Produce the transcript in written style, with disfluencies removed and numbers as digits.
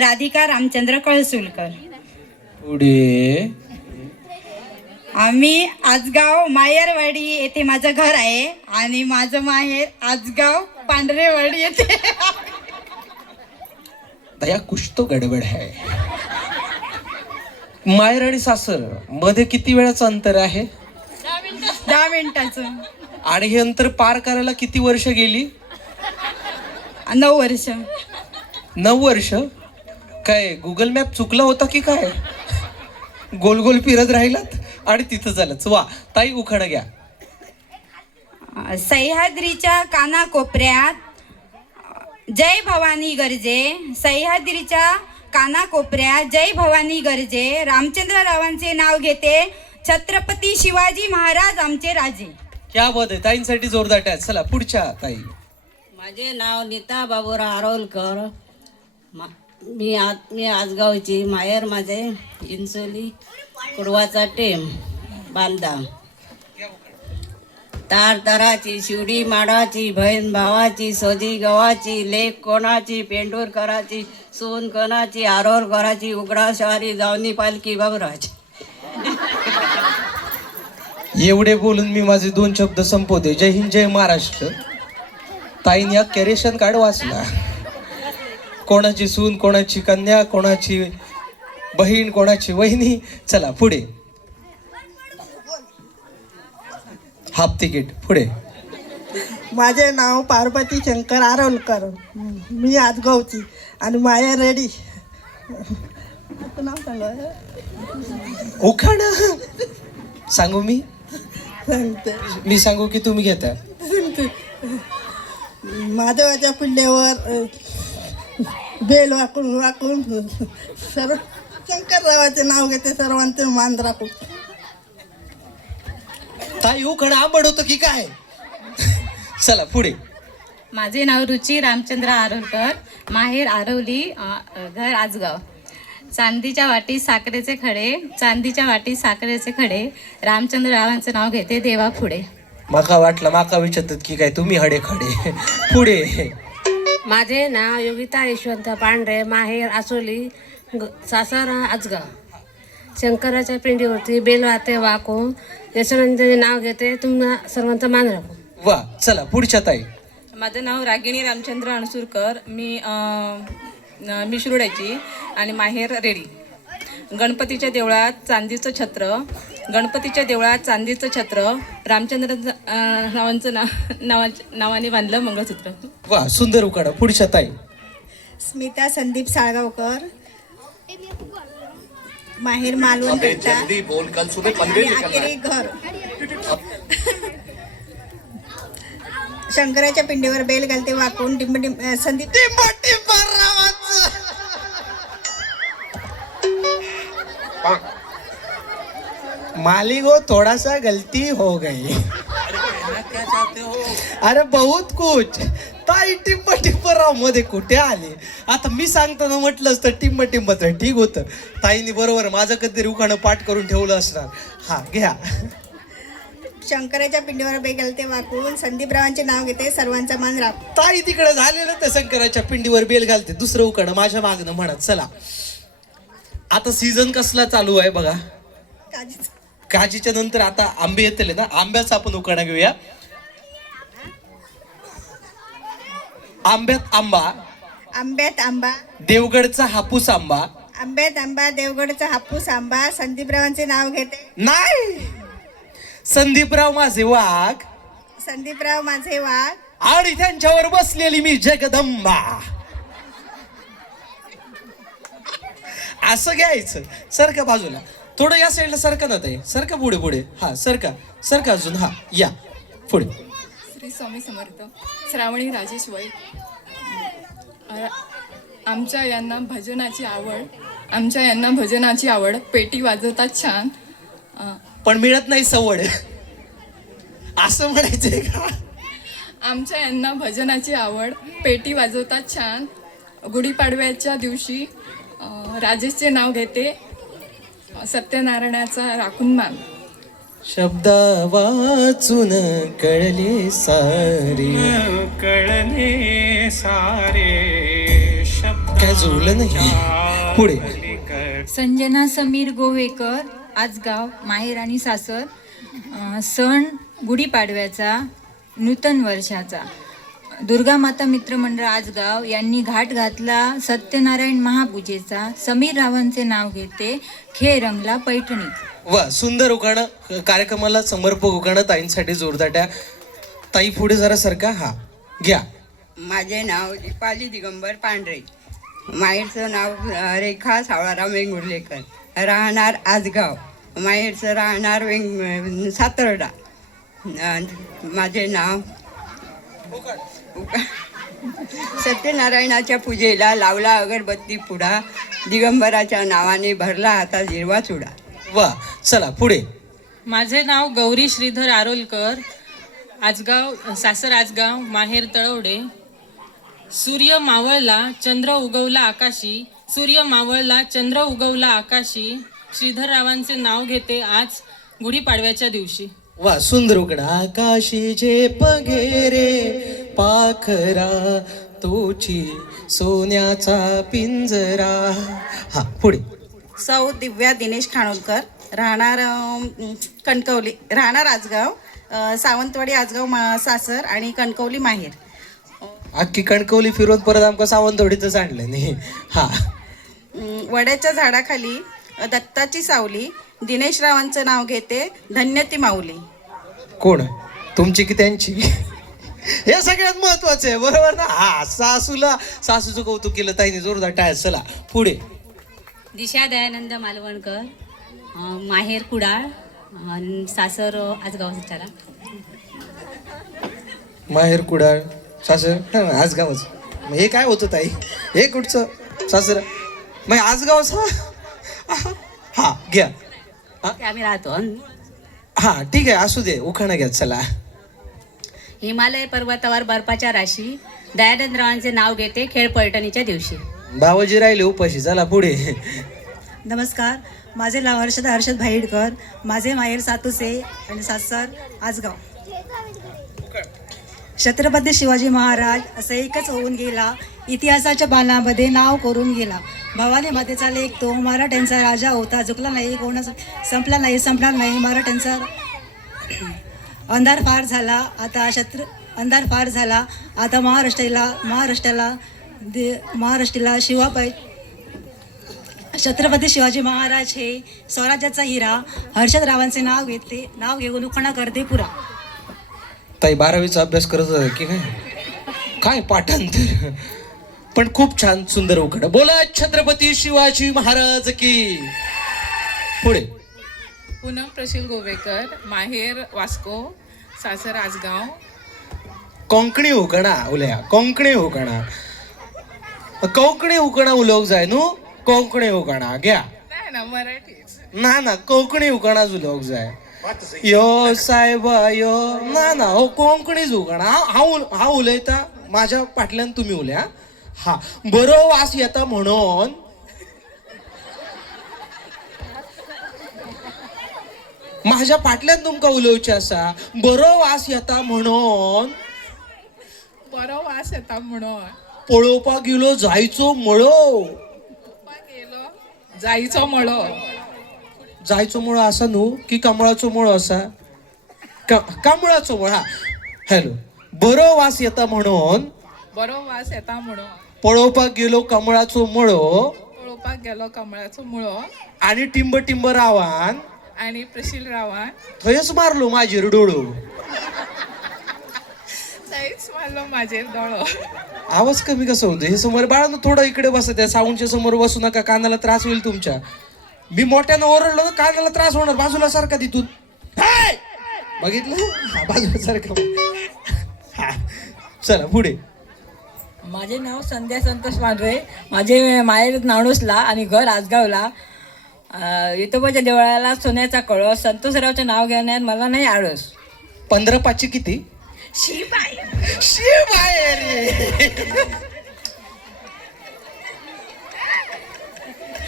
राधिका रामचंद्र कळसुलकर. पुढे. आम्ही आजगाव मायरवाडी येथे माझं घर आहे आणि माझं माहेर आजगाव पांढरेवाडी येथे. दया कुछ तो गडबड है. माहेर आणि सासर मध्ये किती वेळाचं अंतर आहे? 10 मिनिटाचं. आणि हे अंतर पार करायला किती वर्ष गेली? 9 वर्ष. 9 वर्ष? काय गुगल मॅप चुकला होता की काय? गोल गोल फिरत राहिलात आणि तिथं झालंच. वा ताई, उखाणा घ्या. सह्याद्रीच्या कानाकोपऱ्यात जय भवानी गर्जे. सह्याद्रीच्या कानाकोपऱ्यात जय भवानी गर्जे. रामचंद्ररावांचे नाव घेते छत्रपती शिवाजी महाराज आमचे राजे. क्या बात आहे. ताईंसाठी जोरदार टाळ्या. चला पुढच्या ताई. माझे नाव नीता बाबूराव आरोलकर. मी आजगावची. माहेर माझे इंचोली कुडवाचा टेम बांधा. तार ताराची शिवडी माडाची बहीण भावाची सोजी गव्हाची लेक कोणाची पेंडूरकराची सोन कोणाची आरोरकराची उघडा शवारी जावनी पालखी बाबूरावाची. एवढे बोलून मी माझे 2 शब्द संपवते. जय हिंद जय महाराष्ट्र. ताईने अख्ख्या रेशन कार्ड वाचला. कोणाची सून, कोणाची कन्या, कोणाची बहीण, कोणाची वहिनी. चला पुढे. Half ticket. पुढे. माझे नाव पार्वती शंकर आरोलकर. मी आजगावची आणि माया रेडी. नाव सांगा. उखाणा सांगू मी? सांगते. मी सांगू की तुम्ही घेता? महादेवाच्या पिल्ल्यावर बेल वाकून वाकून सर्व शंकररावाचे नाव घेते. सर्वांचे मान राखून. ताई उखाणा आंबट होतं की काय? चला पुढे. माझे नाव रुची रामचंद्र आरोलकर. माहेर आरवली, घर आजगाव. चांदीच्या वाटी साखरेचे खडे. चांदीच्या वाटी साखरेचे खडे. रामचंद्ररावांचं नाव घेते देवा पुढे. माका वाटलं माका विचारतात की काय तुम्ही हडे खडे. पुढे. माझे नाव योगिता यशवंत पांढरे. माहेर आसोली, सासर आजगाव. शंकराच्या पिंडीवरती बेल वाहते वाकून. यशवंताचे नाव घेते तुम्हा सर्वांचा मान राखून. वा चला पुढच्या ताई. माझं नाव रागिणी रामचंद्र अणसूरकर. मी शिरोड्याची आणि माहेर रेडी. गणपतीच्या देवळात चांदीचं छत्र. गणपतीच्या देवळात चांदीचं छत्र. रामचंद्र नावाने बांधलं मंगळसूत्र. वा सुंदर उखाणा. पुढच्या ताई. स्मिता संदीप साळगावकर. माहेर मालवण करता आणि आखेरी घर. शंकराच्या पिंडीवर बेल घालते वाकून. टिंब संदीप मालिक हो, थोड़ा सा गलती हो गई. अरे बहुत कुछ. ताई टिंब टिंबराव मध्ये कुठे आले? आता मी सांगताना म्हटलं असतं टिंब टिंब तर ठीक होतं. ताईने बरोबर माझं कधीतरी उखाणं पाठ करून ठेवलं असणार. हा घ्या. शंकराच्या पिंडीवर बेल घालते वाकून. संदीपरावांचे नाव घेते सर्वांचा मान राख. ताई तिकडे झालेलं त्या शंकराच्या पिंडीवर बेल घालते. दुसरं उखाणं माझ्या मागणं म्हणत. चला आता सीझन कसला चालू आहे बघा. काजीच्या नंतर आता आंबे येतले ना. आंब्याचा आपण उखाणा घेऊया. आंब्यात आंबा. आंब्यात आंबा. देवगडचा हापूस आंबा. आंब्यात आंबा. देवगडचा हापूस आंबा. संदीपरावांचे नाव घेते. नाही, संदीपराव माझे वाघ. संदीपराव माझे वाघ. आणि त्यांच्यावर बसलेली मी जगदंबा. असं घ्यायचं. सरका बाजूला थोडं. या साईडला सरका ना ताई. सरका पुढे पुढे. हा सरका सरका अजून. हा या पुढे. श्री स्वामी समर्थ. श्रावणी राजेश वै. आमच्या यांना भजनाची आवड. पेटी वाजवतात छान. पण मिळत नाही सवड. असं म्हणायचंय का? आमच्या यांना भजनाची आवड. पेटी वाजवतात छान. गुढीपाडव्याच्या दिवशी राजेशचे नाव घेते. सत्यनारायणाचा राखून मान. शब्द वाचून कळले सारे. कळले सारे शब्द काय जुळलं नाही. पुढे. संजना समीर गोवेकर आजगाव माहेर आणि सासर. सण गुढीपाडव्याचा, नूतन वर्षाचा. दुर्गा माता मित्रमंडळ आजगाव यांनी घाट घातला सत्यनारायण महापूजेचा. समीर रावांचे नाव घेते, खेळ रंगला पैठणी. वा, सुंदर उखाणं. कार्यक्रमाला समर्पक उखाणं ताईंसाठी जोरदाट्या. ताई पुढे जरा सरका. हा घ्या. माझे नाव दीपाली दिगंबर पांढरे, माहेरचं नाव रेखा सावळाराम वेंगुर्लेकर, राहणार आजगाव, माहेरचं राहणार सातर्डा. माझे नाव सत्यनारायणाच्या पूजेला लावला अगरबत्ती पुडा, दिगंबराच्या नावाने भरला हातात हिरवा चुडा. वा, चला पुढे. माझे नाव गौरी श्रीधर आरोलकर, आजगाव सासर आजगाव, माहेर तळवडे. सूर्य मावळला चंद्र उगवला आकाशी, सूर्य मावळला चंद्र उगवला आकाशी. श्रीधररावांचे नाव घेते आज गुढीपाडव्याच्या दिवशी. वा, सुंदर उकडा. आकाशी झेप घेरे पाखरा, तोची सोन्याचा पिंजरा. हा पुढे. सौ दिव्या दिनेश खानोलकर, राहणार कणकवली, राहणार आजगाव, सावंतवाडी आजगाव सासर आणि कणकवली माहेर. अख्खी कणकवली फिरवून परत आमका सावंतवाडीतच आणलं नाही. हा. वड्याच्या झाडाखाली दत्ताची सावली, दिनेश रावांचं नाव घेते, धन्य ती माऊली. कोण, तुमची की त्यांची? हे सगळ्यात महत्वाचं आहे, बरोबर ना? हा, सासूचं कौतुक केलं ताईने, जोरदार टाळ्या. चला पुढे. दिशा दयानंद मालवणकर, माहेर कुडाळ, सासर आजगाव विचारा. माहेर कुडाळ, सासर आजगावच. मग हे काय होतं ताई? हे कुठचं सासर? मग आजगावच. हा घ्या. आम्ही राहतो. हा ठीक आहे, असू दे. उखाणा घ्या. चला. हिमालय पर्वतावर बर्फाच्या राशी, दयानंदरावांचे नाव घेते, खेळ पैठणीच्या दिवशी. बाबाजी राहिले उपाशी. चला पुढे. नमस्कार, माझे नाव हर्षद भाईडकर, माझे माहेर सातुसे आणि सासर आजगाव. छत्रपती शिवाजी महाराज असं एकच होऊन गेला, इतिहासाच्या पानामध्ये नाव करून गेला. भवानी मातेचा लेख तो, मराठ्यांचा राजा होता, झुकला नाही, कोणाचा संपला नाही, संपणार नाही. मराठ्यांचा अंधार फार झाला आता महाराष्ट्राला शिवापाई. छत्रपती शिवाजी महाराज हे स्वराज्याचा हिरा, हर्षदरावांचे नाव घेऊन उखाणा करते पुरा. ताई 12वीचा अभ्यास करत होता की काय पाठांतर. पण खूप छान सुंदर उखाणा. बोला छत्रपती शिवाजी महाराज की. पुढे. पूनम प्रशील गोवेकर, माहेर वास्को, सासर आजगाव. कोंकणी उखाणा उलया. कोंकणी उखाणा उलोक जाय न्हू. कोंकणी उखाणा घ्या. नाही ना, मराठीच. ना कोंकणी उखाणा उलोक जाय. यो साहेबा यो. ना हो कोंकणीच उखाणा. हा उलयता, माझ्या पाटल्यान तुम्ही उलया. हा. बरो वास येता म्हणून माझ्या फाटल्यान तुमकां उलोवचें आसा. बरो वास येता म्हणून, बरो वास येता म्हणून पळोवपाक गेलो जायचो मळो. जायचो मळो. जायचो मळो आसा न्हू की कमळाचो मळो आसा? कमळाचो मळो. हा. हॅलो. बरो वास येता म्हणून, बरो वास येता म्हणून पळोवपाक गेलो कमळाचो मळो, पळोवपाक गेलो कमळाचो मुळो. आणि टिंब रावान आणि प्रशील रावान थंयच मारलो माझेर डोळो. थंयच मारलो माझेर दोळो. आवाज कमी कसा होतो? हे समोर बाळांनो थोडं इकडे बसा. त्या साऊंडच्या समोर बसू नका, कानाला त्रास होईल तुमच्या. मी मोठ्यानं ओरडलो तर कानाला त्रास होणार. बाजूला सारखा तिथून. बघितलं? बाजूला सारखं. चला पुढे. माझे नाव संध्या संतोष पांढरे, माझे माहेर नाणूसला आणि घर आजगावला. विठोबाच्या देवळाला सोन्याचा कळस. संतोषरावचे नाव घेण्यात मला नाही आळस. 15 पाची किती? शिवाय शिवाय रे.